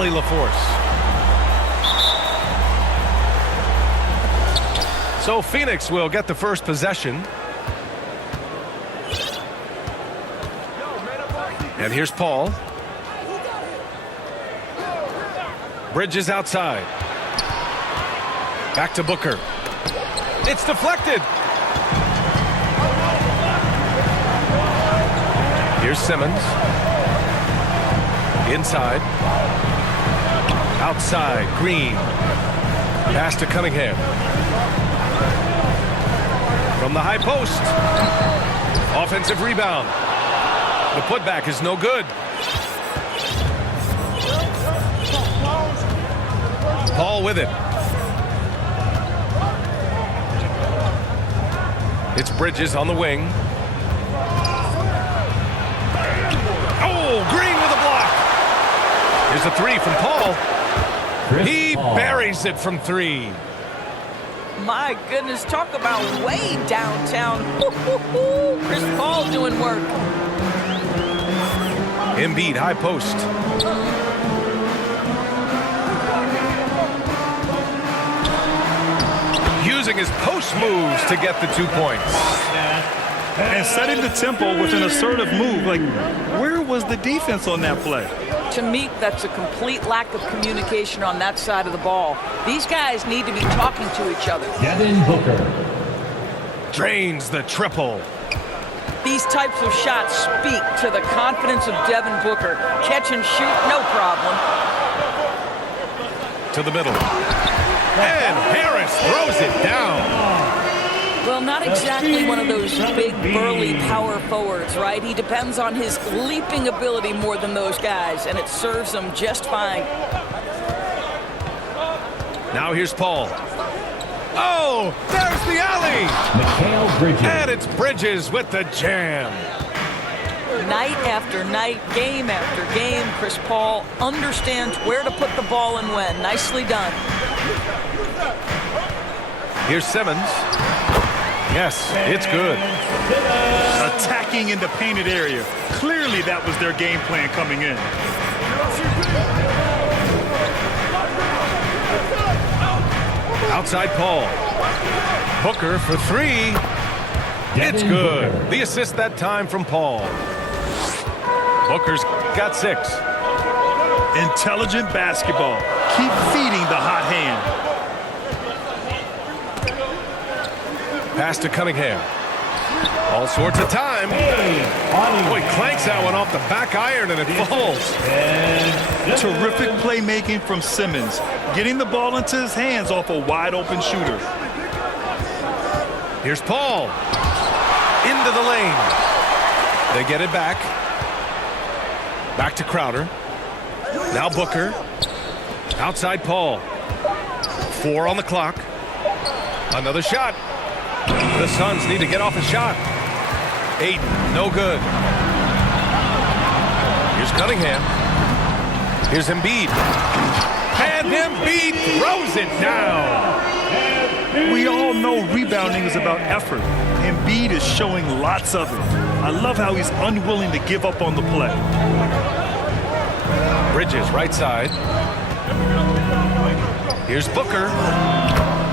Allie LaForce. So Phoenix will get the first possession. And here's Paul. Bridges outside. Back to Booker. It's deflected. Here's Simmons. Inside. Outside. Green. Pass to Cunningham. From the high post. Offensive rebound. The putback is no good. Paul with it. It's Bridges on the wing. Oh, Green with a block. Here's a three from Paul. He buries it from three. My goodness, talk about way downtown. Chris Paul doing work. Embiid, high post. Using his post moves to get the 2 points. And setting the tempo with an assertive move. Like, where was the defense on that play? To me, that's a complete lack of communication on that side of the ball. These guys need to be talking to each other. Devin Booker. Drains the triple. These types of shots speak to the confidence of Devin Booker. Catch and shoot, no problem. To the middle. And Harris throws it down. Well, not exactly one of those big, burly power forwards, right? He depends on his leaping ability more than those guys, and it serves him just fine. Now here's Paul. Oh, there's the alley. Mikal Bridges. And it's Bridges with the jam. Night after night, game after game, Chris Paul understands where to put the ball and when. Nicely done. Here's Simmons. Yes, it's good. Attacking in the painted area. Clearly that was their game plan coming in. Outside Paul. Booker for three. It's good. The assist that time from Paul. Booker's got 6. Intelligent basketball. Keep feeding the hot hand. Pass to Cunningham. All sorts of time. Boy, clanks that one off the back iron and it falls. Terrific playmaking from Simmons. Getting the ball into his hands off a wide open shooter. Here's Paul. Into the lane. They get it back. Back to Crowder. Now Booker. Outside Paul. 4 on the clock. Another shot. The Suns need to get off a shot. 8, no good. Here's Cunningham. Here's Embiid. And Embiid throws it down. We all know rebounding is about effort. Embiid is showing lots of it. I love how he's unwilling to give up on the play. Bridges, right side. Here's Booker.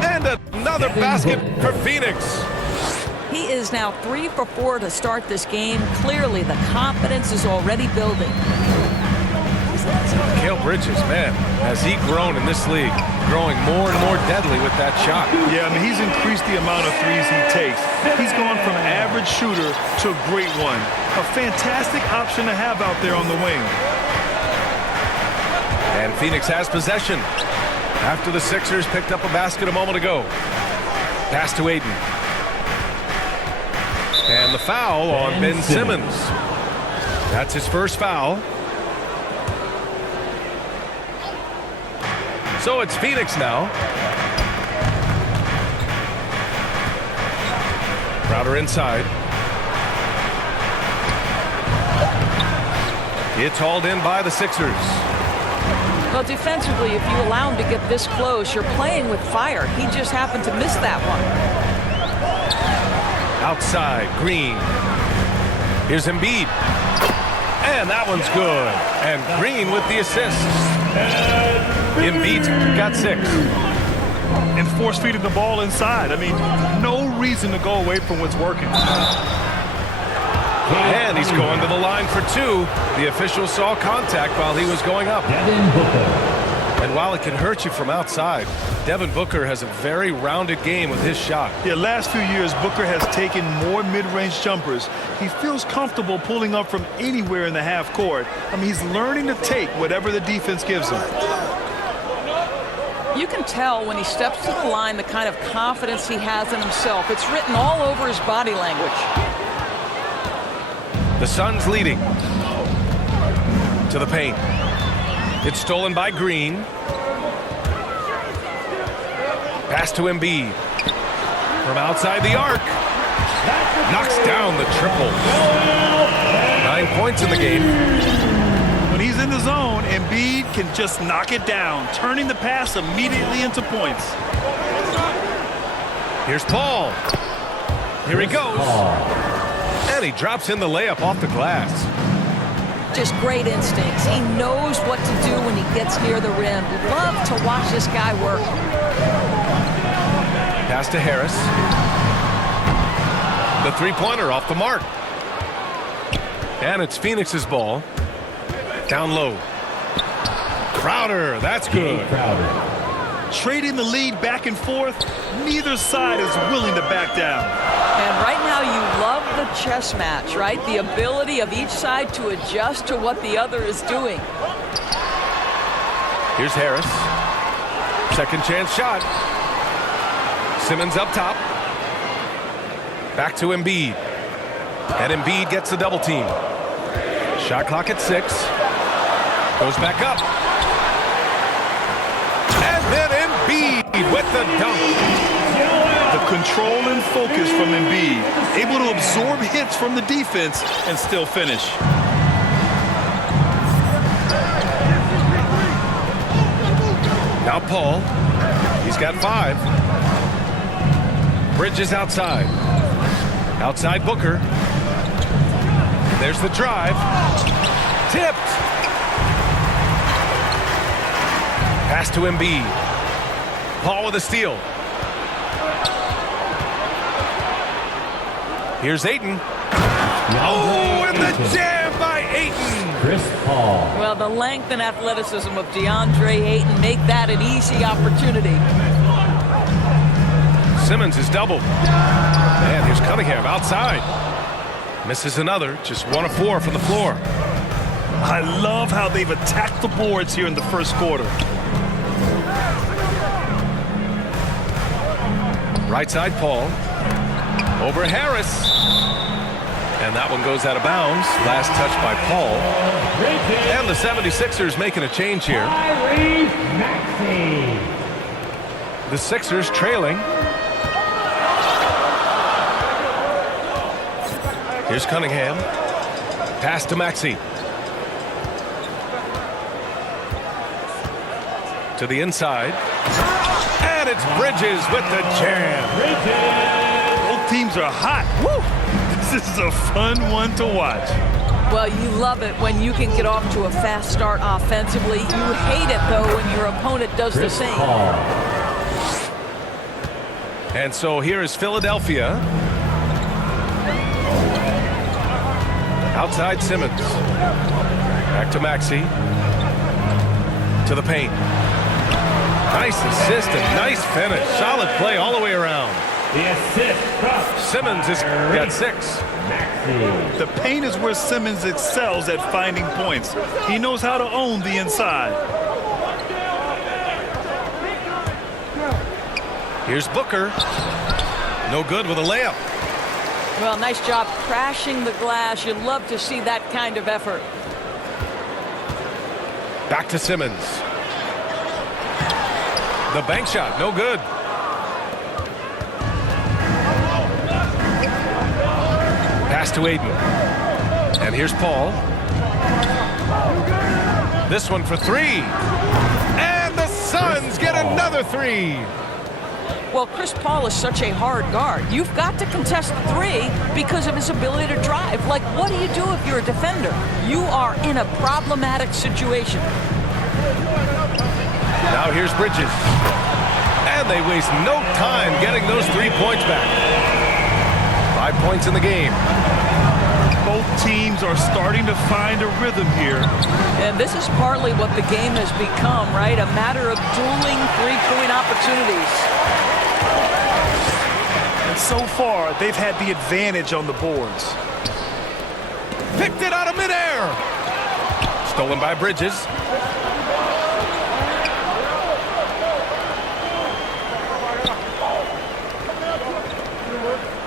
And another basket for Phoenix. He is now 3 for 4 to start this game. Clearly, the confidence is already building. Mikal Bridges, man, has he grown in this league, growing more and more deadly with that shot. Yeah, I mean, he's increased the amount of threes he takes. He's gone from average shooter to a great one. A fantastic option to have out there on the wing. And Phoenix has possession after the Sixers picked up a basket a moment ago. Pass to Aiden. And the foul on Ben Simmons. That's his first foul. So it's Phoenix now. Crowder inside. It's hauled in by the Sixers. Well, defensively, if you allow him to get this close, you're playing with fire. He just happened to miss that one. Outside, Green. Here's Embiid. And that one's good. And Green with the assist. Embiid's got 6. And force feeding the ball inside. I mean, no reason to go away from what's working. And he's going to the line for 2. The official saw contact while he was going up. Devin Booker. And while it can hurt you from outside, Devin Booker has a very rounded game with his shot. Yeah, last few years, Booker has taken more mid-range jumpers. He feels comfortable pulling up from anywhere in the half court. I mean, he's learning to take whatever the defense gives him. You can tell when he steps to the line the kind of confidence he has in himself. It's written all over his body language. The Suns leading. To the paint. It's stolen by Green. Pass to Embiid. From outside the arc. Knocks down the triple. 9 points in the game. When he's in the zone, Embiid can just knock it down, turning the pass immediately into points. Here's Paul. Here he goes. And he drops in the layup off the glass. Just great instincts. He knows what to do when he gets near the rim. Love to watch this guy work. Pass to Harris. The three-pointer off the mark. And it's Phoenix's ball. Down low. Crowder, that's good. Crowder. Trading the lead back and forth, neither side is willing to back down. And right now you love the chess match, right? The ability of each side to adjust to what the other is doing. Here's Harris. Second chance shot. Simmons up top. Back to Embiid. And Embiid gets the double team. Shot clock at 6. Goes back up. And then Embiid with the dunk. The control and focus from Embiid, able to absorb hits from the defense and still finish. Now Paul. He's got 5. Bridges outside. Outside Booker. There's the drive. Tipped. Pass to Embiid. Paul with a steal. Here's Ayton. Oh, and the jam by Ayton. Chris Paul. Well, the length and athleticism of DeAndre Ayton make that an easy opportunity. Simmons is doubled. And here's Cunningham outside. Misses another. Just 1 of 4 from the floor. I love how they've attacked the boards here in the first quarter. Right side, Paul. Over Harris. And that one goes out of bounds. Last touch by Paul. And the 76ers making a change here. The Sixers trailing. Here's Cunningham. Pass to Maxey. To the inside. And it's Bridges with the jam. Both teams are hot. Woo! This is a fun one to watch. Well, you love it when you can get off to a fast start offensively. You hate it, though, when your opponent does the same. And so here is Philadelphia. Outside Simmons. Back to Maxey. To the paint. Nice assist and nice finish. Solid play all the way around. The assist from Simmons has got 6. Maxey. The paint is where Simmons excels at finding points. He knows how to own the inside. Here's Booker. No good with a layup. Well, nice job crashing the glass. You'd love to see that kind of effort. Back to Simmons. The bank shot, no good. Pass to Ayton. And here's Paul. This one for 3. And the Suns get another 3. Well, Chris Paul is such a hard guard. You've got to contest the 3 because of his ability to drive. Like, what do you do if you're a defender? You are in a problematic situation. here's Bridges. And they waste no time getting those 3 points back. 5 points in the game. Both teams are starting to find a rhythm here. And this is partly what the game has become, right? A matter of dueling three-point opportunities. And so far, they've had the advantage on the boards. Picked it out of midair. Stolen by Bridges.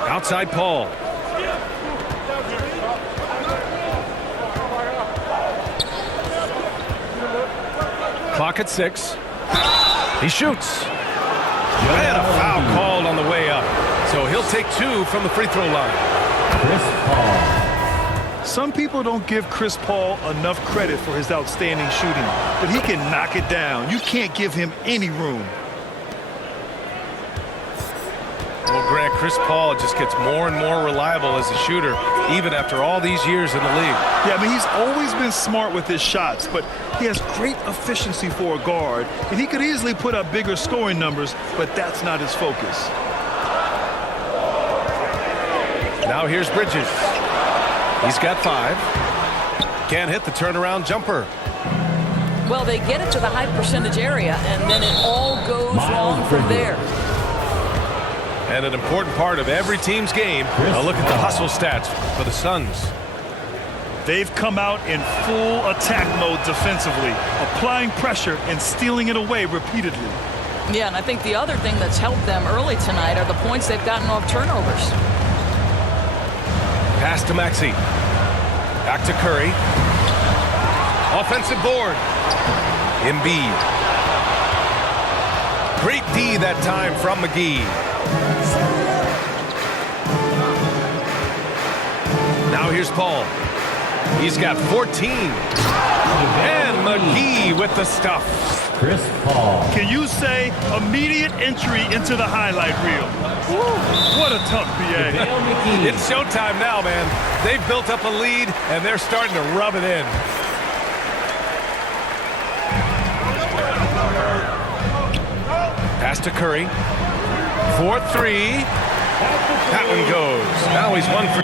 Outside Paul. Clock at 6. He shoots. And a foul called on the way up. So he'll take 2 from the free throw line. Chris Paul. Some people don't give Chris Paul enough credit for his outstanding shooting, but he can knock it down. You can't give him any room. Well, Grant, Chris Paul just gets more and more reliable as a shooter, even after all these years in the league. Yeah, I mean, he's always been smart with his shots, but he has great efficiency for a guard, and he could easily put up bigger scoring numbers, but that's not his focus. Now here's Bridges. He's got 5. Can't hit the turnaround jumper. Well, they get it to the high percentage area, and then it all goes wrong from there. And an important part of every team's game, a look at the hustle stats for the Suns. They've come out in full attack mode defensively, applying pressure and stealing it away repeatedly. Yeah, and I think the other thing that's helped them early tonight are the points they've gotten off turnovers. Pass to Maxey. Back to Curry. Offensive board. Embiid. Great D that time from McGee. Now here's Paul. He's got 14. And McGee with the stuff. Chris Paul. Can you say immediate entry into the highlight reel? Woo, what a tough BA. It's showtime now, man. They've built up a lead, and they're starting to rub it in. Pass to Curry. 4-3. That one goes. Now he's 1 for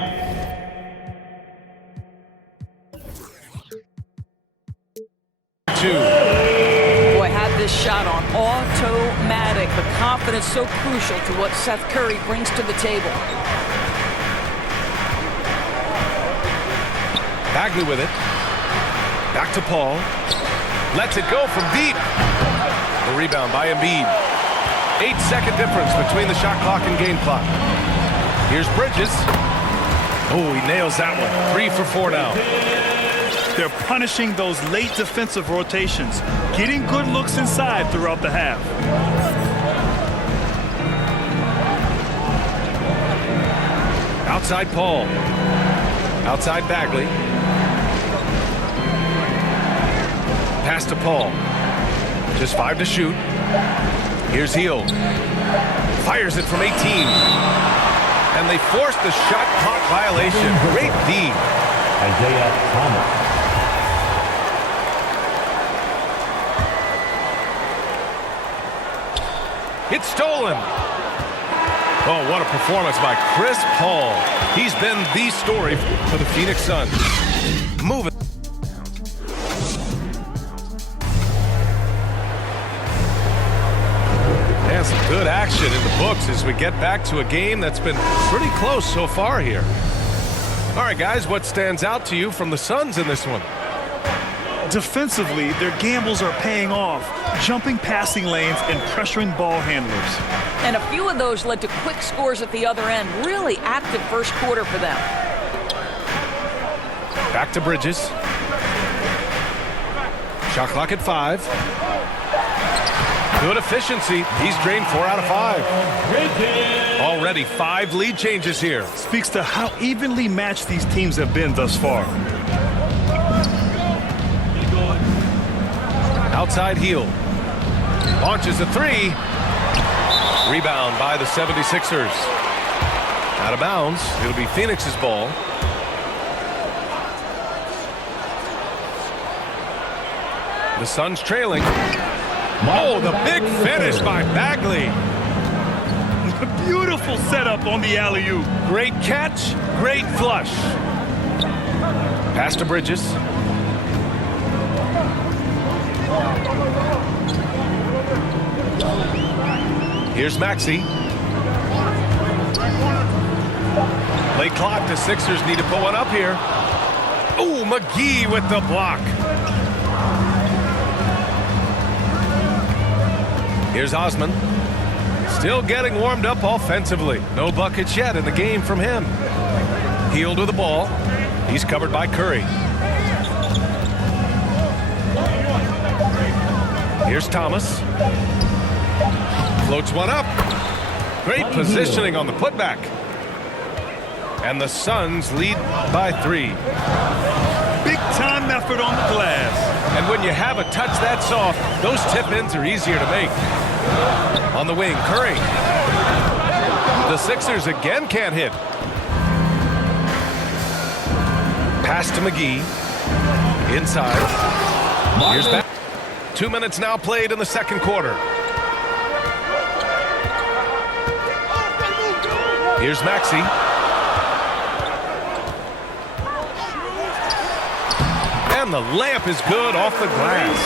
2. Boy, had this shot on automatic. The confidence so crucial to what Seth Curry brings to the table. Bagley with it. Back to Paul. Lets it go from deep. The rebound by Embiid. 8-second difference between the shot clock and game clock. Here's Bridges. Oh, he nails that one. 3 for 4 now. They're punishing those late defensive rotations, getting good looks inside throughout the half. Outside Paul. Outside Bagley. Pass to Paul. Just 5 to shoot. Here's Hill. Fires it from 18. And they forced the shot clock violation. Great D. Isaiah Thomas. It's stolen. Oh, what a performance by Chris Paul. He's been the story for the Phoenix Suns. Moving. And some good action in the books as we get back to a game that's been pretty close so far here. All right, guys, what stands out to you from the Suns in this one? Defensively, their gambles are paying off, jumping passing lanes and pressuring ball handlers. And a few of those led to quick scores at the other end. Really active first quarter for them. Back to Bridges. Shot clock at 5. Good efficiency. He's drained 4 out of 5. Already 5 lead changes here. Speaks to how evenly matched these teams have been thus far. Outside heel. Launches a 3. Rebound by the 76ers. Out of bounds. It'll be Phoenix's ball. The Suns trailing. Oh, the big finish by Bagley. Beautiful setup on the alley-oop. Great catch, great flush. Pass to Bridges. Here's Maxey. Late clock, the Sixers need to put one up here. Oh, McGee with the block. Here's Osman. Still getting warmed up offensively. No buckets yet in the game from him. Hield with the ball. He's covered by Curry. Here's Thomas. Floats one up. Great positioning on the putback. And the Suns lead by 3. Big time effort on the glass. And when you have a touch that soft, those tip-ins are easier to make. On the wing, Curry. The Sixers again can't hit. Pass to McGee. Inside. Here's back. 2 minutes now played in the second quarter. Here's Maxey. And the layup is good off the glass.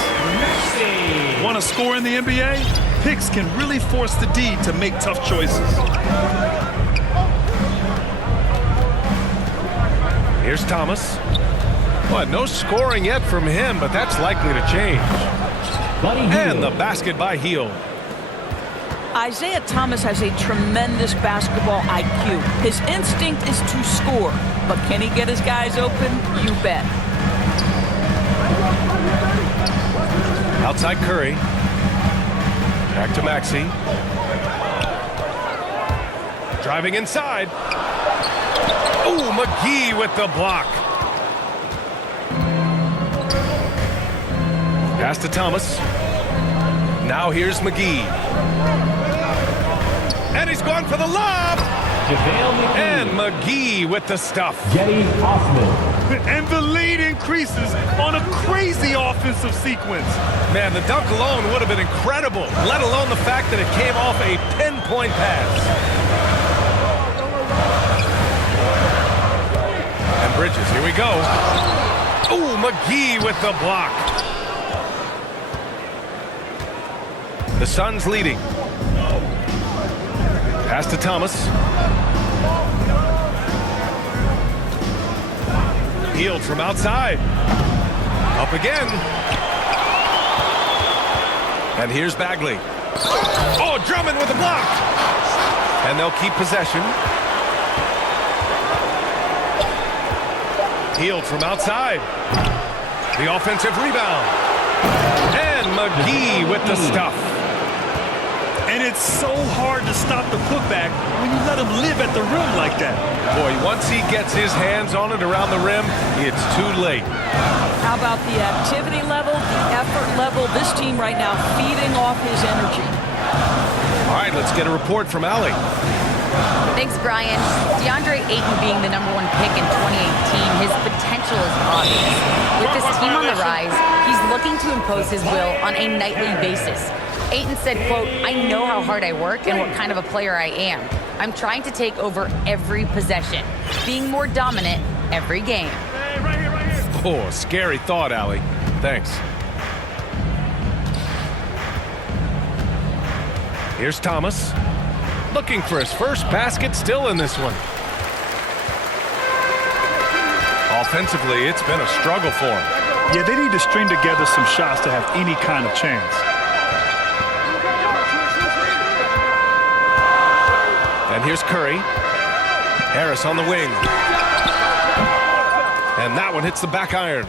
Want to score in the NBA? Picks can really force the D to make tough choices. Here's Thomas. Well, no scoring yet from him, but that's likely to change. And the basket by Hield. Isaiah Thomas has a tremendous basketball IQ. His instinct is to score, but can he get his guys open? You bet. Outside Curry. Back to Maxey. Driving inside. Ooh, McGee with the block. Pass to Thomas. Now here's McGee. And he's going for the lob. And McGee with the stuff. Jetty Osman. And the lead increases on a crazy offensive sequence. Man, the dunk alone would have been incredible, let alone the fact that it came off a pinpoint pass. And Bridges, here we go. Ooh, McGee with the block. The Suns leading. Pass to Thomas. Hield from outside. Up again. And here's Bagley. Oh, Drummond with the block. And they'll keep possession. Hield from outside. The offensive rebound. And McGee with the stuff. And it's so hard to stop the putback when you let him live at the rim like that. Boy, once he gets his hands on it around the rim, it's too late. How about the activity level, the effort level? This team right now feeding off his energy. All right, let's get a report from Allie. Thanks, Brian. DeAndre Ayton being the #1 pick in 2018, his potential is obvious. With this team on the rise, he's looking to impose his will on a nightly basis. Ayton said, quote, "I know how hard I work and what kind of a player I am. I'm trying to take over every possession, being more dominant every game." Oh, scary thought, Allie. Thanks. Here's Thomas. Looking for his first basket, still in this one. Offensively, it's been a struggle for him. Yeah, they need to string together some shots to have any kind of chance. And here's Curry. Harris on the wing. And that one hits the back iron.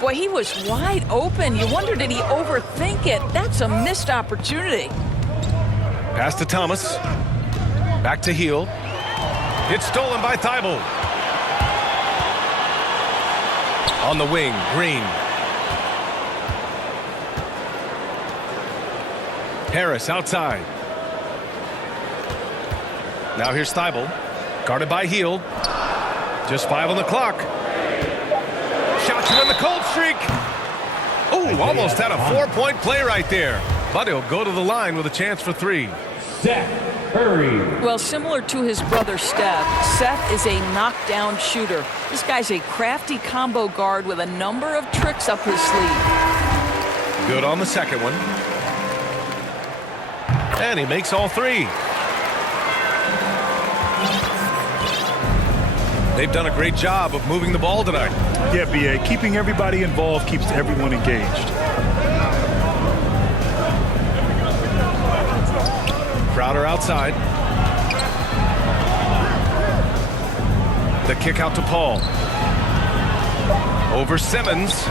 Boy, he was wide open. You wonder, did he overthink it? That's a missed opportunity. Pass to Thomas. Back to Hield. It's stolen by Thibault. On the wing, Green. Harris outside. Now here's Thibault. Guarded by Hield. Just 5 on the clock. Shots you in the cold streak. Oh, Ooh, almost had a 4-point play right there. But he'll go to the line with a chance for 3. Seth Curry. Well, similar to his brother Steph, Seth is a knockdown shooter. This guy's a crafty combo guard with a number of tricks up his sleeve. Good on the second one. And he makes all 3. They've done a great job of moving the ball tonight. Yeah, B.A. Keeping everybody involved keeps everyone engaged. Crowder outside. The kick out to Paul. Over Simmons.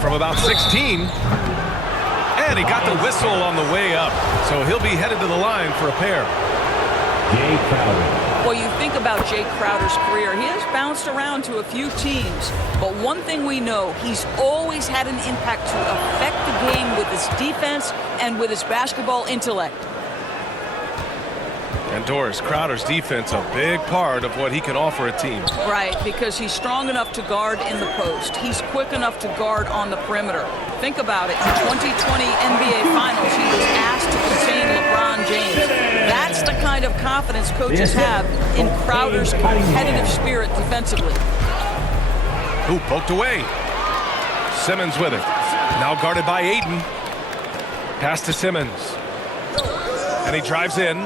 From about 16. And he got the whistle on the way up. So he'll be headed to the line for a pair. Jay Crowder. Well, you think about Jay Crowder's career, he has bounced around to a few teams. But one thing we know, he's always had an impact to affect the game with his defense and with his basketball intellect. And Doris, Crowder's defense, a big part of what he can offer a team. Right, because he's strong enough to guard in the post. He's quick enough to guard on the perimeter. Think about it. In 2020 NBA Finals, he was asked to contain LeBron James. That's the kind of confidence coaches have in Crowder's competitive spirit defensively. Ooh, poked away. Simmons with it. Now guarded by Ayton. Pass to Simmons. And he drives in.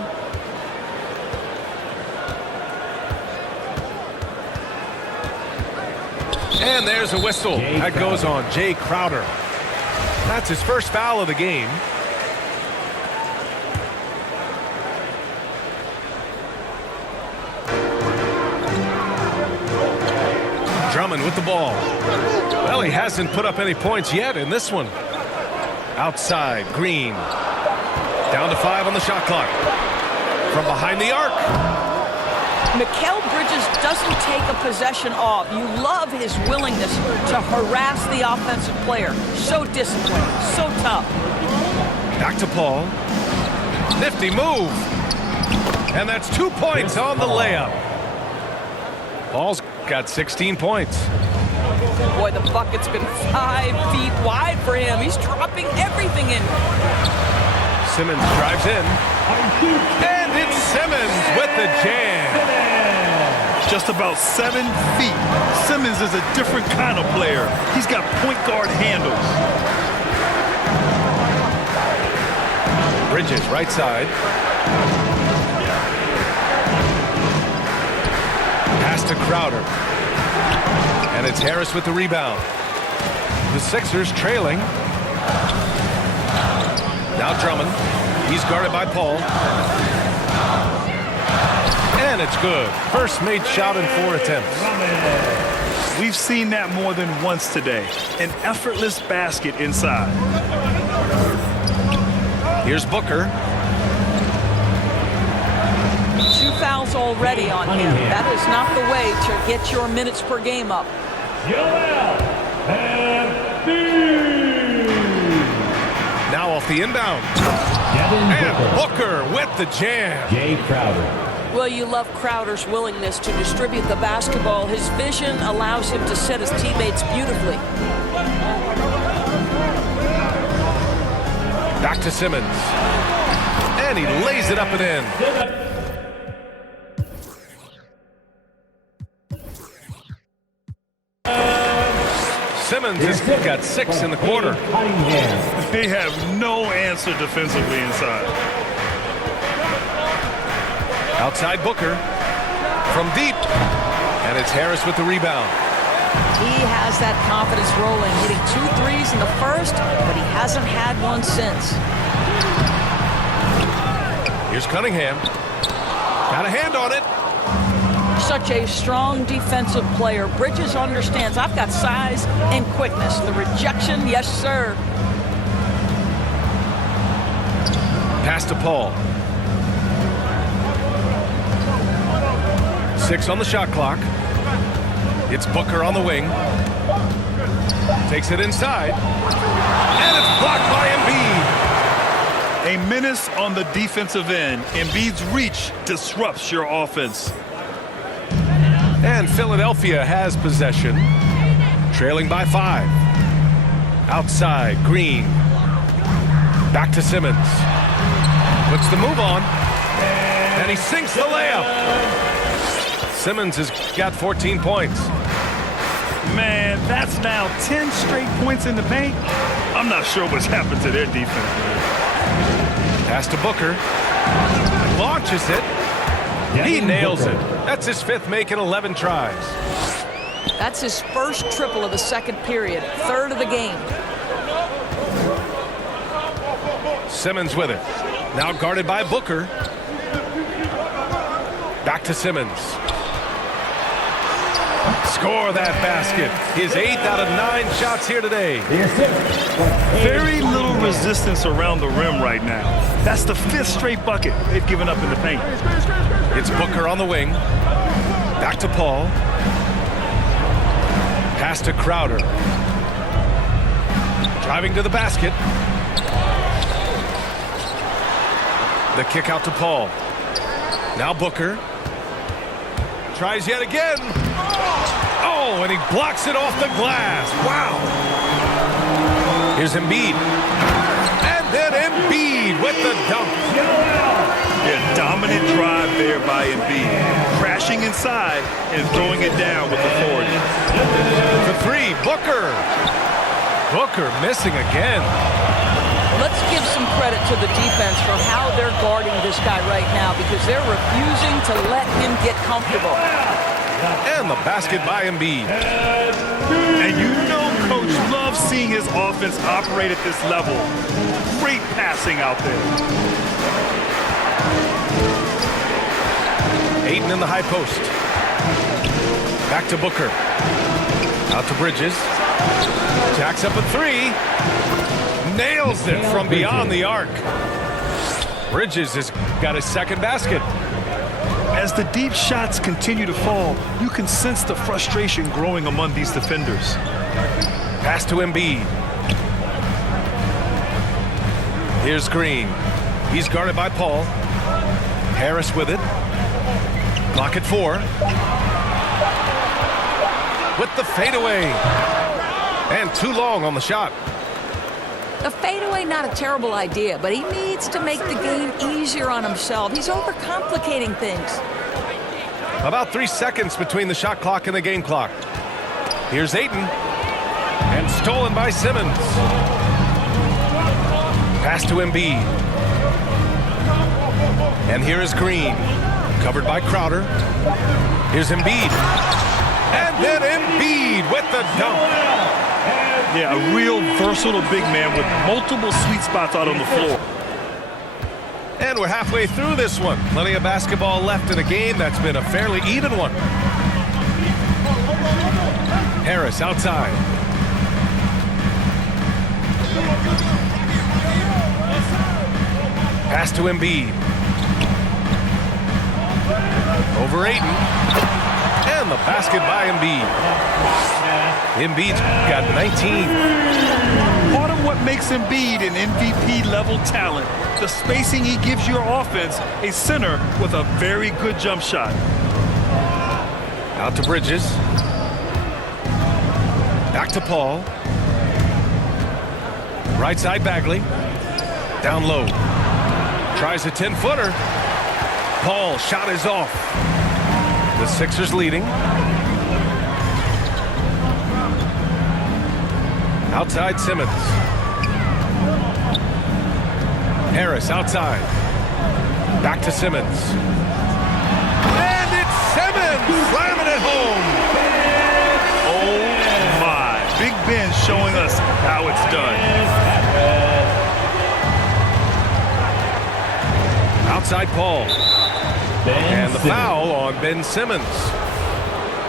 And there's a whistle. That goes on Jay Crowder. That's his first foul of the game. Drummond with the ball. Well, he hasn't put up any points yet in this one. Outside, Green. Down to 5 on the shot clock. From behind the arc. Mikal Bridges doesn't take a possession off. You love his willingness to harass the offensive player. So disciplined, so tough. Back to Paul. Nifty move. And that's 2 points on the layup. Paul's got 16 points. Boy, the bucket's been 5 feet wide for him. He's dropping everything in. Simmons drives in. And it's Simmons with the jam. Just about 7 feet. Simmons is a different kind of player. He's got point guard handles. Bridges right side. Pass to Crowder. And it's Harris with the rebound. The Sixers trailing. Now Drummond. He's guarded by Paul. And it's good. First made shot in 4 attempts. We've seen that more than once today. An effortless basket inside. Here's Booker. 2 fouls already on him. That is not the way to get your minutes per game up. Now off the inbound. And Booker with the jam. Jay Crowder. Well, you love Crowder's willingness to distribute the basketball. His vision allows him to set his teammates beautifully. Back to Simmons. And he lays it up and in. Simmons has got 6 in the quarter. They have no answer defensively inside. Outside Booker. From deep. And it's Harris with the rebound. He has that confidence rolling, hitting 2 threes in the first, but he hasn't had one since. Here's Cunningham. Got a hand on it. Such a strong defensive player. Bridges understands I've got size and quickness. The rejection, yes, sir. Pass to Paul. 6 on the shot clock. It's Booker on the wing. Takes it inside. And it's blocked by Embiid. A menace on the defensive end. Embiid's reach disrupts your offense. And Philadelphia has possession, trailing by 5. Outside, Green. Back to Simmons. Puts the move on. And he sinks the layup. Simmons has got 14 points. Man, that's now 10 straight points in the paint. I'm not sure what's happened to their defense. Pass to Booker. Launches it. He nails it. That's his 5th make in 11 tries. That's his first triple of the second period, 3rd of the game. Simmons with it. Now guarded by Booker. Back to Simmons. Score that basket. His 8th out of 9 shots here today. Very little resistance around the rim right now. That's the 5th straight bucket they've given up in the paint. It's Booker on the wing. Back to Paul. Pass to Crowder. Driving to the basket. The kick out to Paul. Now Booker. Tries yet again. Oh, and he blocks it off the glass. Wow. Here's Embiid. And then Embiid with the dunk. Yeah, dominant drive there by Embiid. Crashing inside and throwing it down with authority. The 3, Booker. Booker missing again. Let's give some credit to the defense for how they're guarding this guy right now because they're refusing to let him get comfortable. And the basket by Embiid. And you know Coach loves seeing his offense operate at this level. Great passing out there. Ayton in the high post. Back to Booker. Out to Bridges. Jacks up a 3. Nails it from beyond the arc. Bridges has got his 2nd basket. As the deep shots continue to fall, you can sense the frustration growing among these defenders. Pass to Embiid. Here's Green. He's guarded by Paul. Harris with it. Clock at 4. With the fadeaway. And too long on the shot. The fadeaway, not a terrible idea, but he needs to make the game easier on himself. He's overcomplicating things. About 3 seconds between the shot clock and the game clock. Here's Ayton. And stolen by Simmons. Pass to Embiid. And here is Green. Covered by Crowder. Here's Embiid. And then Embiid with the dunk. Yeah, a real versatile big man with multiple sweet spots out on the floor. And we're halfway through this one. Plenty of basketball left in a game that's been a fairly even one. Harris outside. Pass to Embiid. Over Ayton. And the basket by Embiid. Embiid's got 19. Part of what makes Embiid an MVP-level talent, the spacing he gives your offense, a center with a very good jump shot. Out to Bridges. Back to Paul. Right side Bagley. Down low. Tries a 10-footer. Paul shot is off. The Sixers leading. Outside Simmons. Harris outside. Back to Simmons. And it's Simmons slamming it home. Oh my. Big Ben showing us how it's done. Outside Paul. And the foul on Ben Simmons.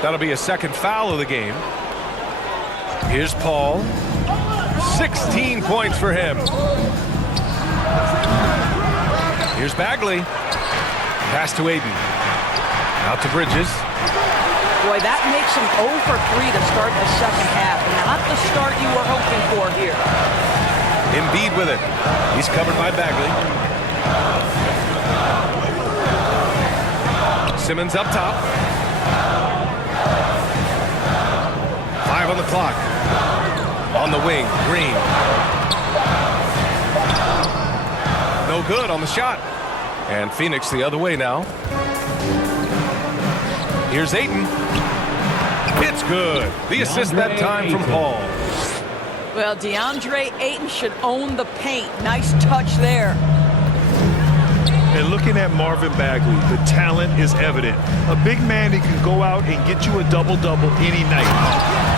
That'll be a 2nd foul of the game. Here's Paul. 16 points for him. Here's Bagley. Pass to Ayton. Out to Bridges. Boy, that makes him 0 for 3 to start the second half. Not the start you were hoping for here. Embiid with it. He's covered by Bagley. Simmons up top. 5 on the clock. On the wing, Green. No good on the shot. And Phoenix the other way now. Here's Ayton. It's good. The assist that time from Paul. Well, DeAndre Ayton should own the paint. Nice touch there. And looking at Marvin Bagley, the talent is evident. A big man that can go out and get you a double-double any night.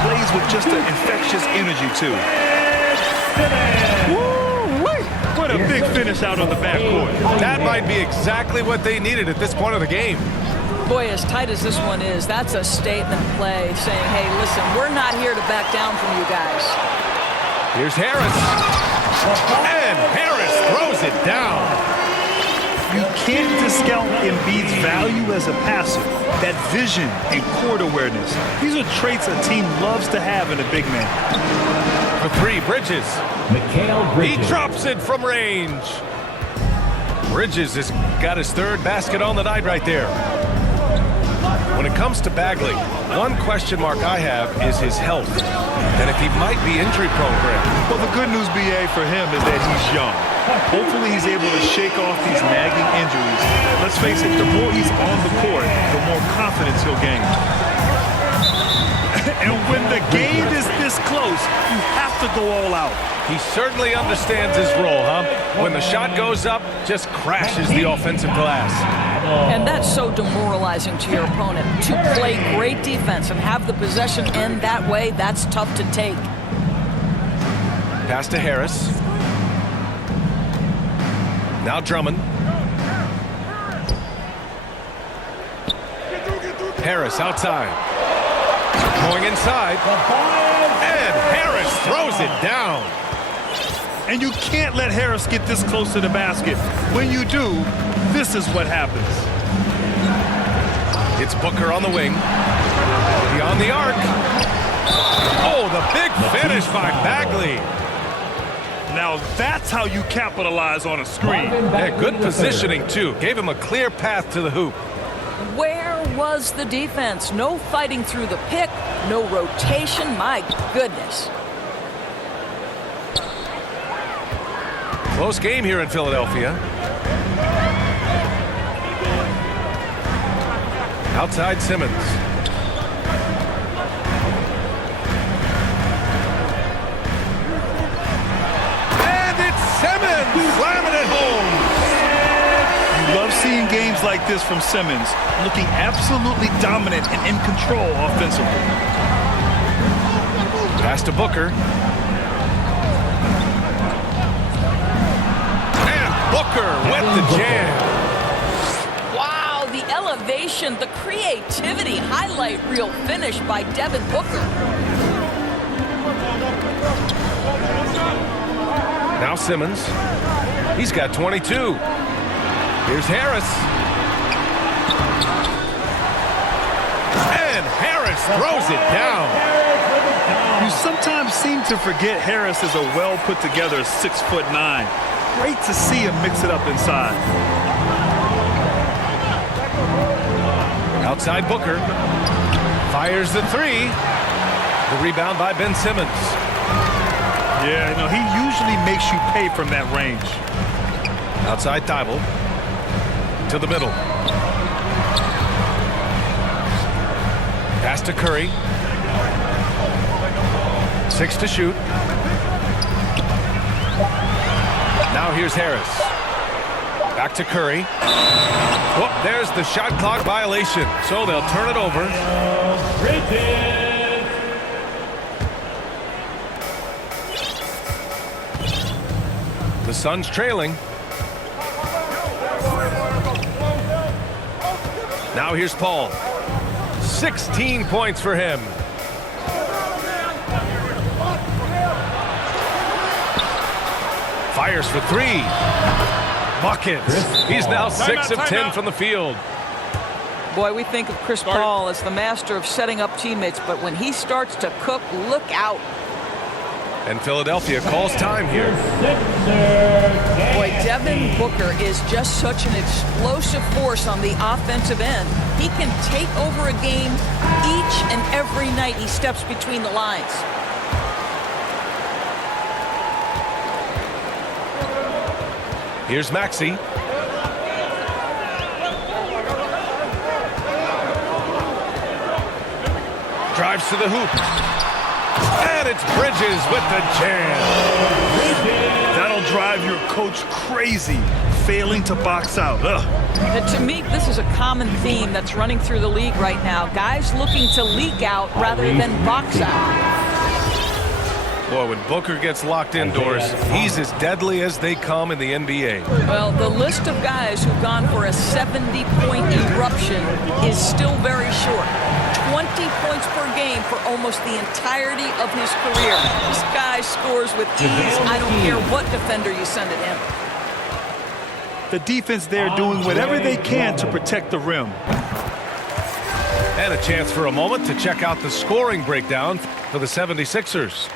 Plays with just an infectious energy, too. Woo-wee! What a big finish out on the backcourt. That might be exactly what they needed at this point of the game. Boy, as tight as this one is, that's a statement play saying, hey, listen, we're not here to back down from you guys. Here's Harris. And Harris throws it down. You can't discount Embiid's value as a passer. That vision and court awareness. These are traits a team loves to have in a big man. For three, Bridges. He drops it from range. Bridges has got his third basket on the night right there. When it comes to Bagley, one question mark I have is his health. And if he might be injury prone for him. Well, the good news, BA, for him is that he's young. Hopefully he's able to shake off these nagging injuries. Let's face it, the more he's on the court, the more confidence he'll gain. And when the game is this close, you have to go all out. He certainly understands his role, huh? When the shot goes up, just crashes the offensive glass. And that's so demoralizing to your opponent. To play great defense and have the possession end that way, that's tough to take. Pass to Harris. Now Drummond. Harris outside. Going inside. And Harris throws it down. And you can't let Harris get this close to the basket. When you do, this is what happens. It's Booker on the wing. Beyond the arc. Oh, the big finish by Bagley. Now that's how you capitalize on a screen. Yeah, good positioning, too. Gave him a clear path to the hoop. Where was the defense? No fighting through the pick, no rotation. My goodness. Close game here in Philadelphia. Outside Simmons. And it's Simmons slamming it home. You love seeing games like this from Simmons, looking absolutely dominant and in control offensively. Pass to Booker. Booker with the jam. Wow, the elevation, the creativity, highlight reel finish by Devin Booker. Now Simmons. He's got 22. Here's Harris. And Harris throws it down. You sometimes seem to forget Harris is a well-put-together 6'9". Great to see him mix it up inside. Outside Booker. Fires the three. The rebound by Ben Simmons. Yeah, you know, he usually makes you pay from that range. Outside Thibault. To the middle. Pass to Curry. 6 to shoot. Now here's Harris. Back to Curry. Whoop, there's the shot clock violation. So they'll turn it over. The Suns trailing. Now here's Paul. 16 points for him. Fires for three. Buckets. He's now 6 of 10 from the field. Boy, we think of Chris Paul as the master of setting up teammates, but when he starts to cook, look out. And Philadelphia calls time here. Boy, Devin Booker is just such an explosive force on the offensive end. He can take over a game each and every night he steps between the lines. Here's Maxey. Drives to the hoop. And it's Bridges with the jam. That'll drive your coach crazy, failing to box out. To me, this is a common theme that's running through the league right now. Guys looking to leak out rather than box out. Boy, when Booker gets locked indoors, he's as deadly as they come in the NBA. Well, the list of guys who've gone for a 70-point eruption is still very short. 20 points per game for almost the entirety of his career. This guy scores with ease. I don't care what defender you send at him. The defense there doing whatever they can to protect the rim. And a chance for a moment to check out the scoring breakdown for the 76ers.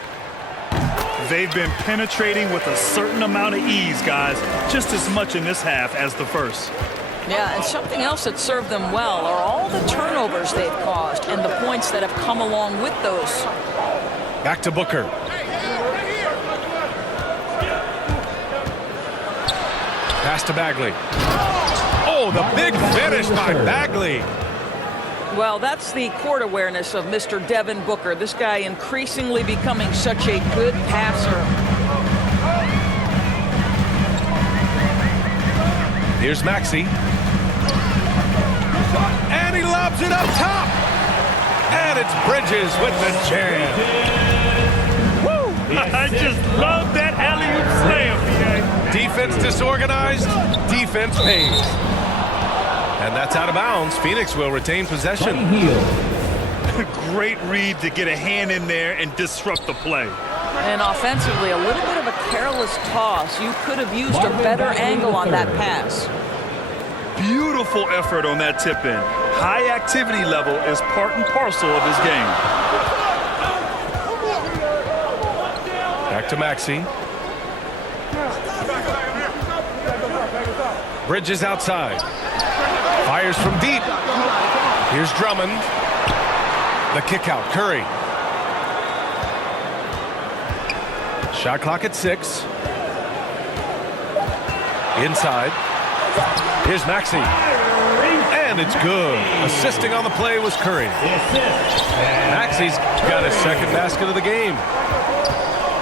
They've been penetrating with a certain amount of ease, guys, just as much in this half as the first. Yeah, and something else that served them well are all the turnovers they've caused and the points that have come along with those. Back to Booker. Pass to Bagley. Oh, the big finish by Bagley. Well, that's the court awareness of Mr. Devin Booker. This guy increasingly becoming such a good passer. Here's Maxey. And he lobs it up top. And it's Bridges with the jam. Woo! I just love that alley-oop slam. Defense disorganized, defense pays. And that's out of bounds. Phoenix will retain possession. Great read to get a hand in there and disrupt the play. And offensively, a little bit of a careless toss. You could have used a better angle on that pass. Beautiful effort on that tip-in. High activity level is part and parcel of his game. Back to Maxey. Bridges outside. Fires from deep. Here's Drummond. The kick out. Curry. Shot clock at 6. Inside. Here's Maxey. And it's good. Assisting on the play was Curry. Maxey's got his second basket of the game.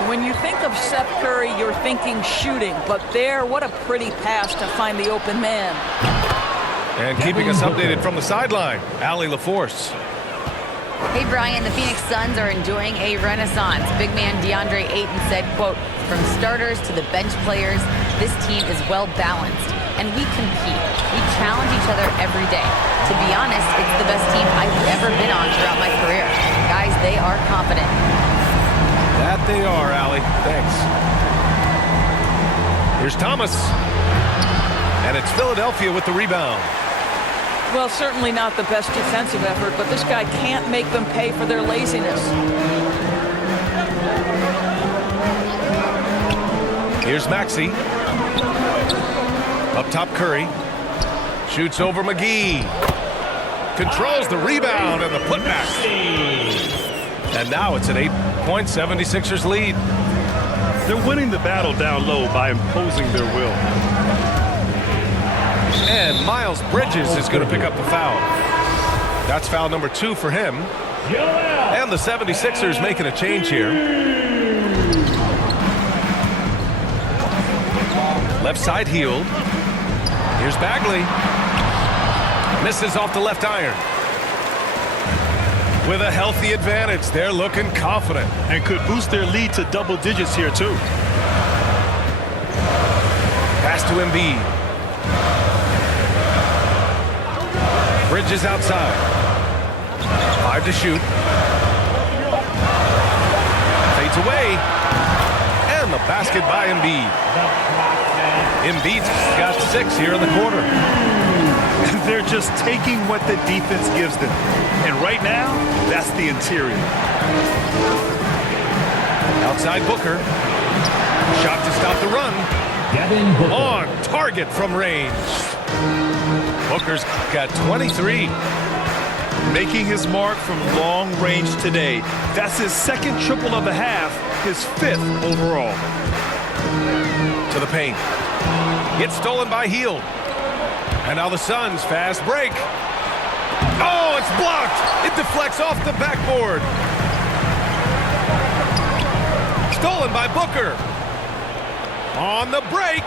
When you think of Seth Curry, you're thinking shooting. But there, what a pretty pass to find the open man. And keeping us updated from the sideline, Allie LaForce. Hey, Brian, the Phoenix Suns are enjoying a renaissance. Big man DeAndre Ayton said, quote, "From starters to the bench players, this team is well balanced, and we compete. We challenge each other every day. To be honest, it's the best team I've ever been on throughout my career. Guys, they are confident." That they are, Allie. Thanks. Here's Thomas. And it's Philadelphia with the rebound. Well, certainly not the best defensive effort, but this guy can't make them pay for their laziness. Here's Maxey. Up top, Curry. Shoots over McGee. Controls the rebound and the putback. And now it's an 8-point 76ers lead. They're winning the battle down low by imposing their will. And Miles Bridges is going to pick up the foul. That's foul number 2 for him. And the 76ers making a change here. Left side healed. Here's Bagley. Misses off the left iron. With a healthy advantage, they're looking confident. And could boost their lead to double digits here, too. Pass to Embiid. Bridges outside. 5 to shoot. Fades away. And the basket by Embiid. Embiid's got 6 here in the quarter. They're just taking what the defense gives them. And right now, that's the interior. Outside Booker. Shot to stop the run. Devin Booker. On target from range. Booker's got 23. Making his mark from long range today. That's his second triple of the half, his 5th overall. To the paint. It's stolen by Hield. And now the Suns fast break. Oh, it's blocked. It deflects off the backboard. Stolen by Booker. On the break.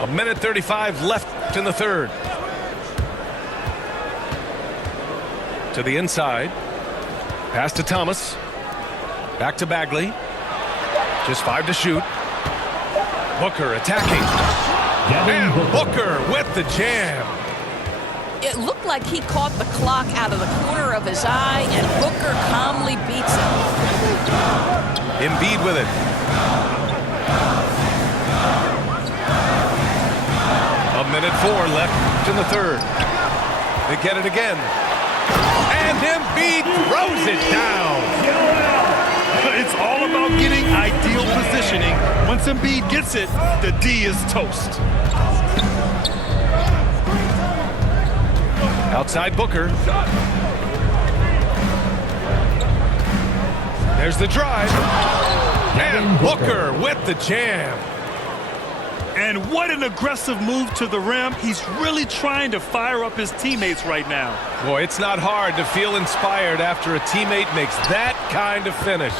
A minute 35 left in the third. To the inside. Pass to Thomas. Back to Bagley. Just 5 to shoot. Booker attacking. And Booker with the jam. It looked like he caught the clock out of the corner of his eye, and Booker calmly beats it. Embiid with it. A minute 4 left in the third. They get it again. And Embiid throws it down. It's all about getting ideal positioning. Once Embiid gets it, the D is toast. Outside Booker. There's the drive. And Booker with the jam. And what an aggressive move to the rim. He's really trying to fire up his teammates right now. Boy, it's not hard to feel inspired after a teammate makes that kind of finish.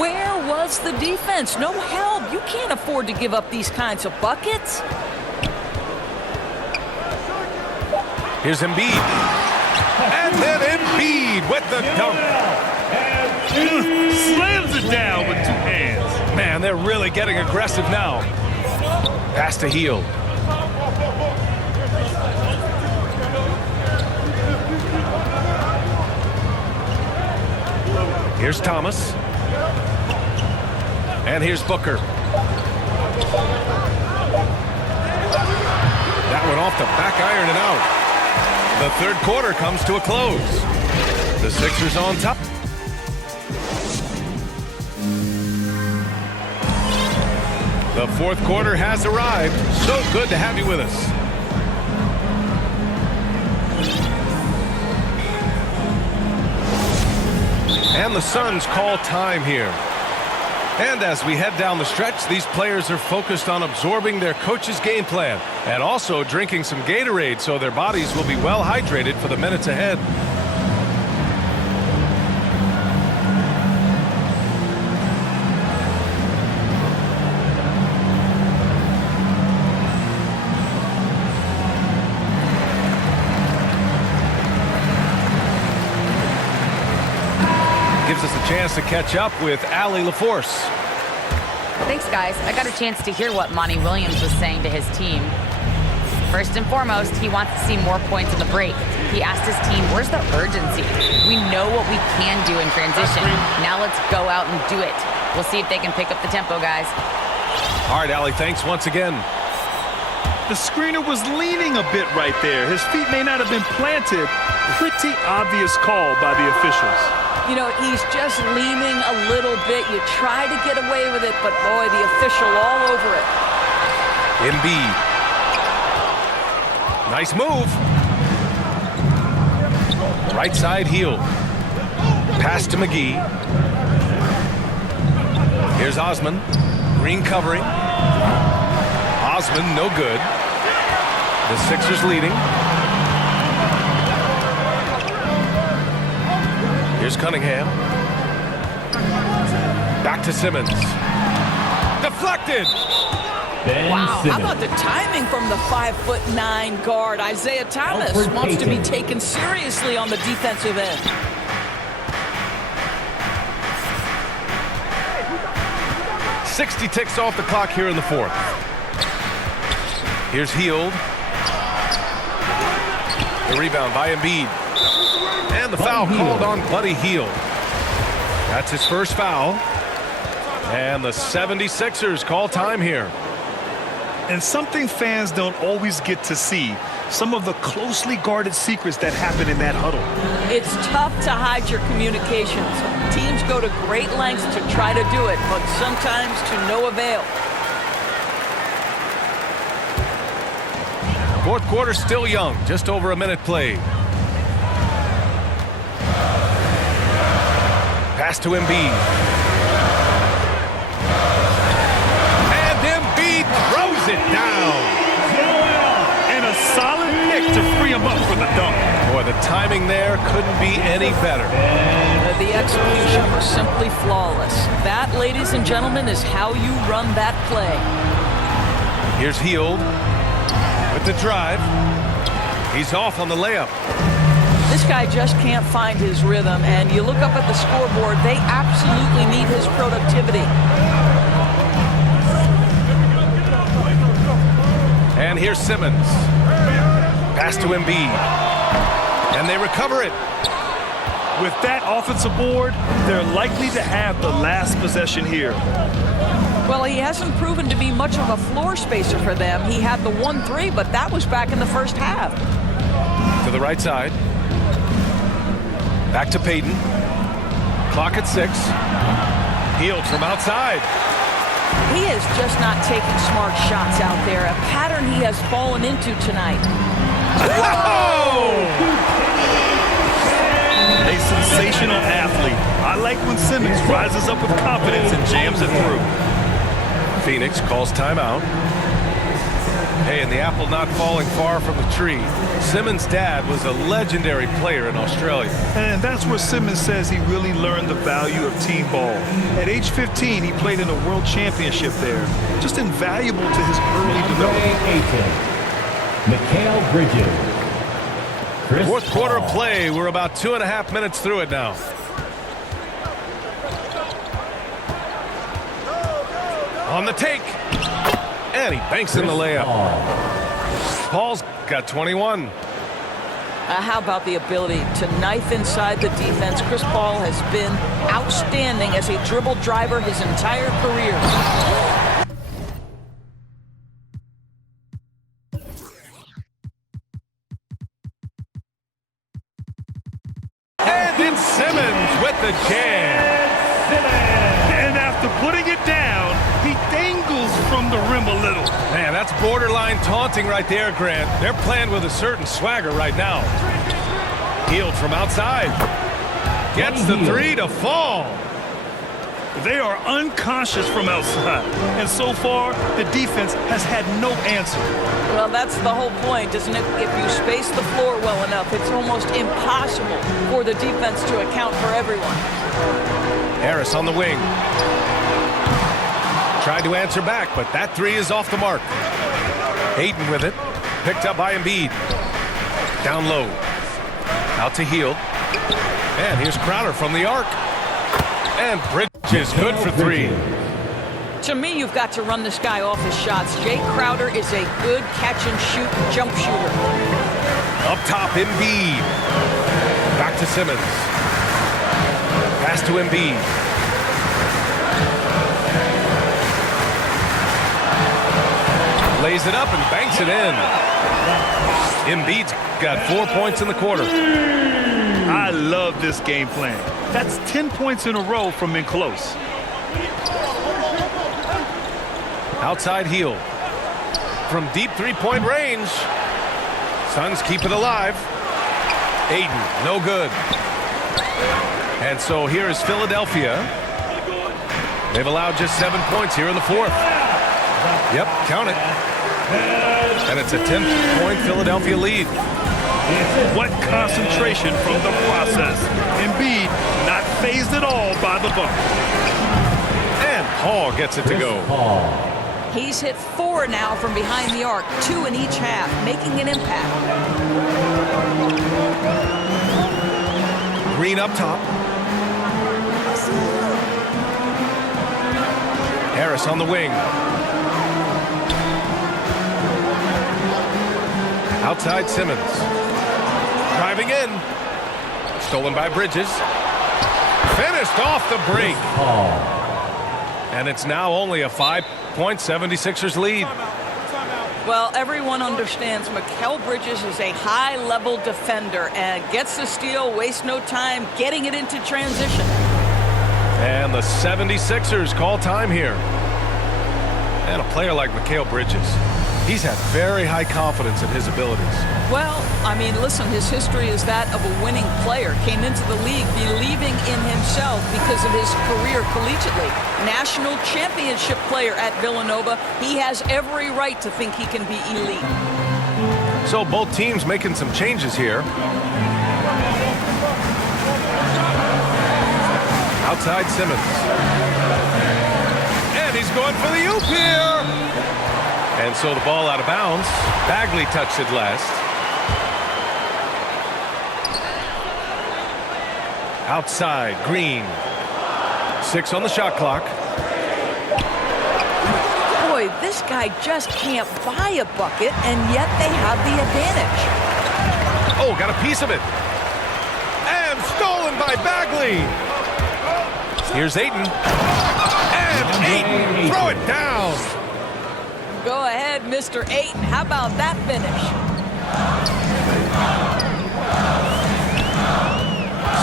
Where was the defense? No help. You can't afford to give up these kinds of buckets. Here's Embiid. And then Embiid with the dunk. Slams it down with 2 hands. Man, they're really getting aggressive now. Pass to Hield. Here's Thomas. And here's Booker. That one off the back iron and out. The third quarter comes to a close. The Sixers on top. The fourth quarter has arrived. So good to have you with us. And the Suns call time here. And as we head down the stretch, these players are focused on absorbing their coach's game plan and also drinking some Gatorade so their bodies will be well hydrated for the minutes ahead. Gives us a chance to catch up with Allie LaForce. Thanks, guys. I got a chance to hear what Monty Williams was saying to his team. First and foremost, he wants to see more points in the break. He asked his team, where's the urgency? We know what we can do in transition. Now let's go out and do it. We'll see if they can pick up the tempo, guys. All right, Allie, thanks once again. The screener was leaning a bit right there. His feet may not have been planted. Pretty obvious call by the officials. You know, he's just leaning a little bit. You try to get away with it, but boy, the official all over it. Embiid. Nice move. Right side Hield. Pass to McGee. Here's Osman. Green covering. Osman, no good. The Sixers leading. Here's Cunningham. Back to Simmons. Deflected. Wow, how about the timing from the 5'9" guard? Isaiah Thomas wants to be taken seriously on the defensive end. .60 ticks off the clock here in the fourth. Here's Hield. The rebound by Embiid. And the foul called on Buddy Hield. That's his first foul. And the 76ers call time here. And something fans don't always get to see, some of the closely guarded secrets that happen in that huddle. It's tough to hide your communications. Teams go to great lengths to try to do it, but sometimes to no avail. Fourth quarter still young, just over a minute played. Pass to Embiid. it down. And a solid pick to free him up for the dunk. Boy, the timing there couldn't be any better. The execution was simply flawless. That, ladies and gentlemen, is how you run that play. Here's Hield with the drive. He's off on the layup. This guy just can't find his rhythm, and you look up at the scoreboard, they absolutely need his productivity. And here's Simmons. Pass to Embiid. And they recover it. With that offensive board, they're likely to have the last possession here. Well, he hasn't proven to be much of a floor spacer for them. He had the 1-3, but that was back in the first half. To the right side. Back to Payton. Clock at 6. Hield from outside. He is just not taking smart shots out there, a pattern he has fallen into tonight. Whoa! A sensational athlete. I like when Simmons rises up with confidence and jams it through. Phoenix calls timeout. Hey, and the apple not falling far from the tree. Simmons' dad was a legendary player in Australia. And that's where Simmons says he really learned the value of team ball. At age 15, he played in a world championship there. Just invaluable to his early development. Mikal Bridges. Chris Fourth quarter Paul. of play. We're about 2.5 minutes through it now. On the take. And he banks in the layup. Paul's got 21. How about the ability to knife inside the defense? Chris Paul has been outstanding as a dribble driver his entire career. And it's Simmons with the jam. And after putting it down, he dangles from the rim a little. Man, that's borderline taunting right there, Grant. They're playing with a certain swagger right now. Hield from outside. Gets the three to fall. They are unconscious from outside. And so far, the defense has had no answer. Well, that's the whole point, isn't it? If you space the floor well enough, it's almost impossible for the defense to account for everyone. Harris on the wing. Tried to answer back, but that three is off the mark. Hayden with it. Picked up by Embiid. Down low. Out to Hield. And here's Crowder from the arc. And Bridges good for three. To me, you've got to run this guy off his shots. Jay Crowder is a good catch-and-shoot jump shooter. Up top, Embiid. Back to Simmons. Pass to Embiid. Lays it up and banks it in. Embiid's got 4 points in the quarter. I love this game plan. That's 10 points in a row from in close. Outside Hield. From deep three-point range. Suns keep it alive. Aiden, no good. And so here is Philadelphia. They've allowed just 7 points here in the fourth. Yep, count it. And it's a 10-point Philadelphia lead. What concentration from the process. Embiid not phased at all by the bump. And Paul gets it to go. He's hit 4 now from behind the arc, 2 in each half, making an impact. Green up top. Harris on the wing. Outside Simmons. Driving in. Stolen by Bridges. Finished off the break. And it's now only a 5-point 76ers lead. Well, everyone understands Mikal Bridges is a high-level defender and gets the steal, wastes no time getting it into transition. And the 76ers call time here. And a player like Mikal Bridges, He's had very high confidence in his abilities. Well, I mean, listen, his history is that of a winning player. Came into the league believing in himself because of his career collegiately. National championship player at Villanova. He has every right to think he can be elite. So both teams making some changes here. Outside Simmons. And he's going for the oop here. And so the ball out of bounds. Bagley touched it last. Outside, Green. 6 on the shot clock. Boy, this guy just can't buy a bucket, and yet they have the advantage. Oh, got a piece of it. And stolen by Bagley. Here's Ayton. And Ayton, throw it down. Go ahead, Mr. Ayton. How about that finish?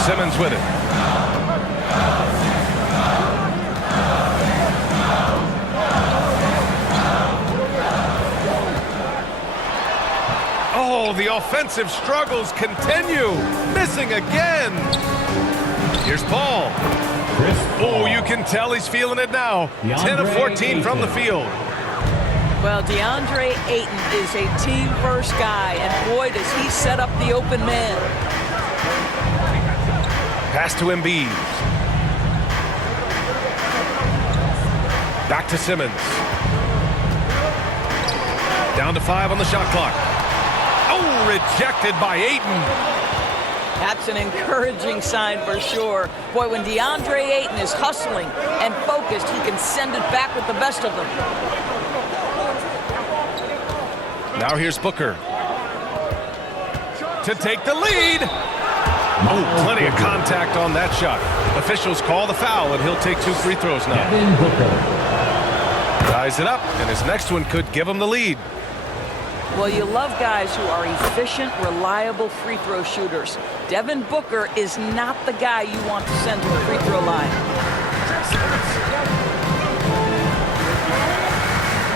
Simmons with it. Oh, the offensive struggles continue. Missing again. Here's Paul. Oh, you can tell he's feeling it now. 10 of 14 from the field. Well, DeAndre Ayton is a team-first guy, and boy, does he set up the open man. Pass to Embiid. Back to Simmons. Down to 5 on the shot clock. Oh, rejected by Ayton. That's an encouraging sign for sure. Boy, when DeAndre Ayton is hustling and focused, he can send it back with the best of them. Now here's Booker. To take the lead. Oh, plenty of contact on that shot. Officials call the foul, and he'll take 2 free throws now. Ties it up, and his next one could give him the lead. Well, you love guys who are efficient, reliable free throw shooters. Devin Booker is not the guy you want to send to the free throw line.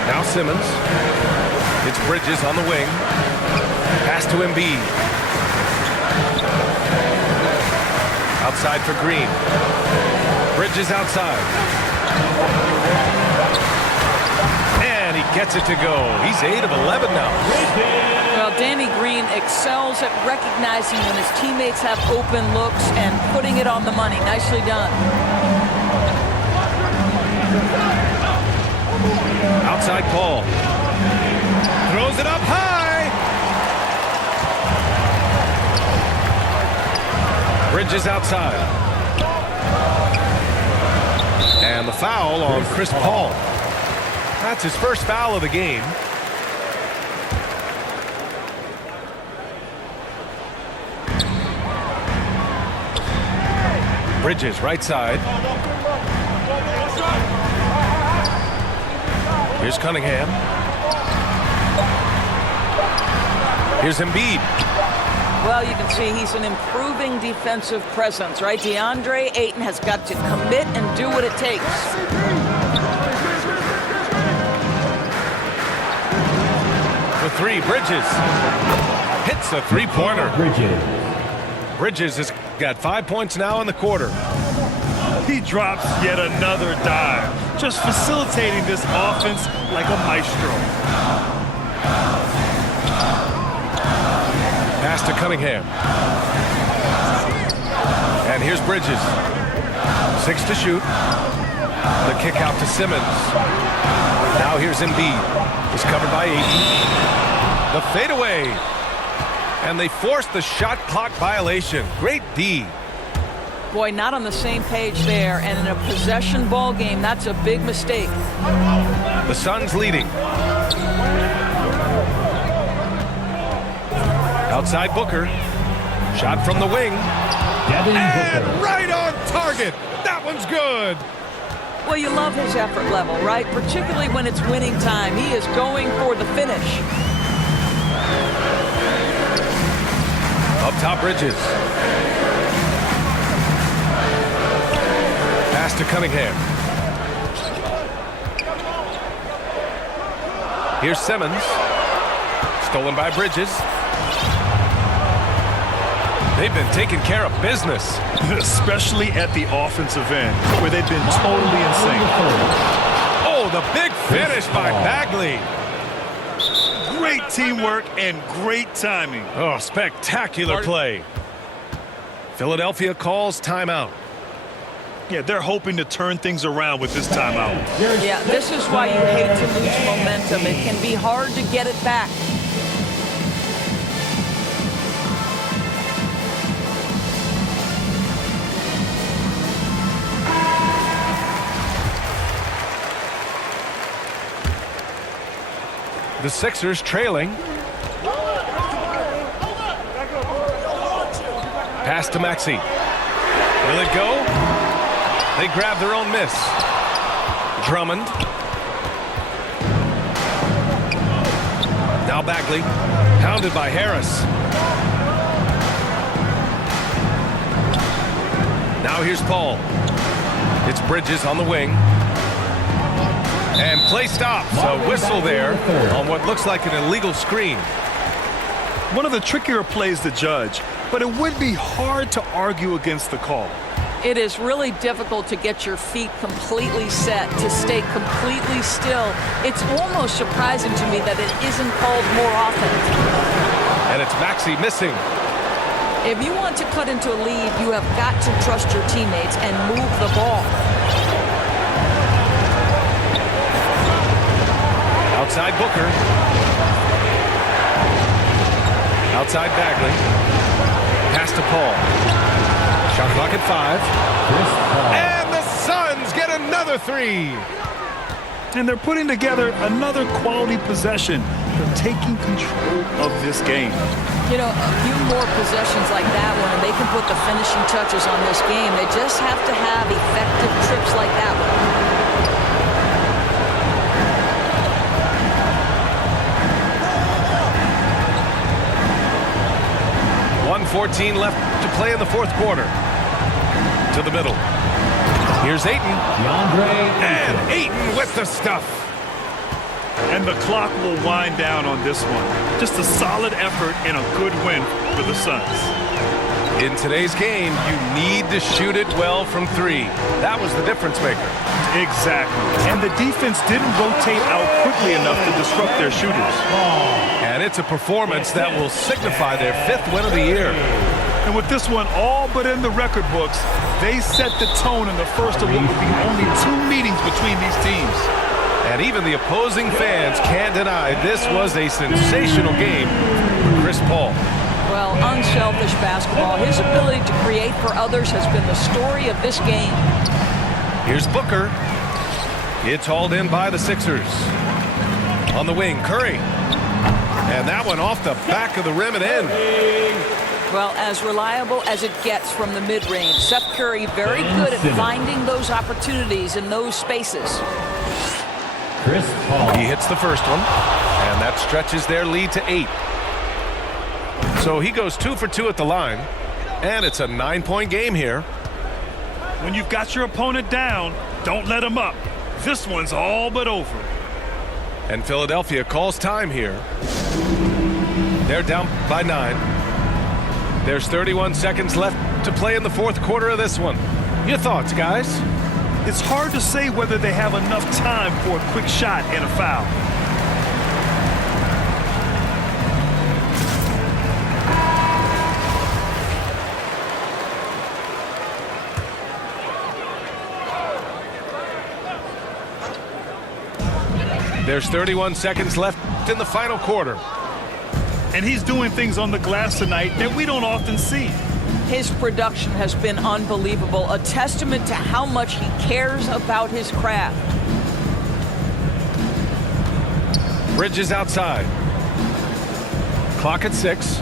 Now Simmons. It's Bridges on the wing. Pass to Embiid. Outside for Green. Bridges outside. And he gets it to go. He's 8 of 11 now. Well, Danny Green excels at recognizing when his teammates have open looks and putting it on the money. Nicely done. Outside Paul. Throws it up high. Bridges outside. And the foul on Chris Paul. That's his first foul of the game. Bridges right side. Here's Cunningham. Here's Embiid. Well, you can see he's an improving defensive presence, right? DeAndre Ayton has got to commit and do what it takes. For 3, Bridges. Hits a 3-pointer. Bridges has got 5 points now in the quarter. He drops yet another dive, just facilitating this offense like a maestro. Pass to Cunningham. And here's Bridges. 6 to shoot. The kick out to Simmons. Now here's Embiid. He's covered by Ayton. The fadeaway. And they forced the shot clock violation. Great D. Boy, not on the same page there. And in a possession ball game, that's a big mistake. The Suns leading. Outside Booker. Shot from the wing. And right on target. That one's good. Well, you love his effort level, right? Particularly when it's winning time. He is going for the finish. Up top, Bridges. Pass to Cunningham. Here's Simmons. Stolen by Bridges. They've been taking care of business. Especially at the offensive end, where they've been totally in sync. Oh, the big finish by Bagley. Great teamwork and great timing. Oh, spectacular play. Philadelphia calls timeout. Yeah, they're hoping to turn things around with this timeout. Yeah, this is why you hate to lose momentum. It can be hard to get it back. The Sixers trailing. Pass to Maxey. Will it go? They grab their own miss. Drummond. Now Bagley. Pounded by Harris. Now here's Paul. It's Bridges on the wing. And play stops. A whistle there on what looks like an illegal screen. One of the trickier plays to judge, but it would be hard to argue against the call. It is really difficult to get your feet completely set, to stay completely still. It's almost surprising to me that it isn't called more often. And it's Maxey missing. If you want to cut into a lead, you have got to trust your teammates and move the ball. Outside Booker. Outside Bagley. Pass to Paul. Shot clock at 5. And the Suns get another 3. And they're putting together another quality possession. They're taking control of this game. You know, a few more possessions like that one, and they can put the finishing touches on this game. They just have to have effective trips like that one. 1:14 left to play in the fourth quarter. To the middle. Here's Ayton. And Ayton with the stuff. And the clock will wind down on this one. Just a solid effort and a good win for the Suns. In today's game, you need to shoot it well from 3. That was the difference maker. Exactly. And the defense didn't rotate out quickly enough to disrupt their shooters. And it's a performance that will signify their 5th win of the year. And with this one all but in the record books, they set the tone in the first of what would be only 2 meetings between these teams. And even the opposing fans can't deny this was a sensational game for Chris Paul. Well, unselfish basketball. His ability to create for others has been the story of this game. Here's Booker. It's hauled in by the Sixers. On the wing, Curry. And that one off the back of the rim and in. Well, as reliable as it gets from the mid-range. Seth Curry very good at finding those opportunities in those spaces. Chris Paul. He hits the first one, and that stretches their lead to 8. So he goes 2 for 2 at the line, and it's a 9-point game here. When you've got your opponent down, don't let him up. This one's all but over. And Philadelphia calls time here. They're down by 9. There's 31 seconds left to play in the fourth quarter of this one. Your thoughts, guys? It's hard to say whether they have enough time for a quick shot and a foul. There's 31 seconds left in the final quarter. And he's doing things on the glass tonight that we don't often see. His production has been unbelievable, a testament to how much he cares about his craft. Bridges outside. Clock at 6.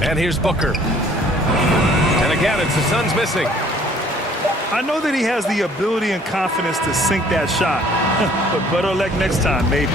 And here's Booker. And again, it's the Suns missing. I know that he has the ability and confidence to sink that shot, but better luck next time, maybe.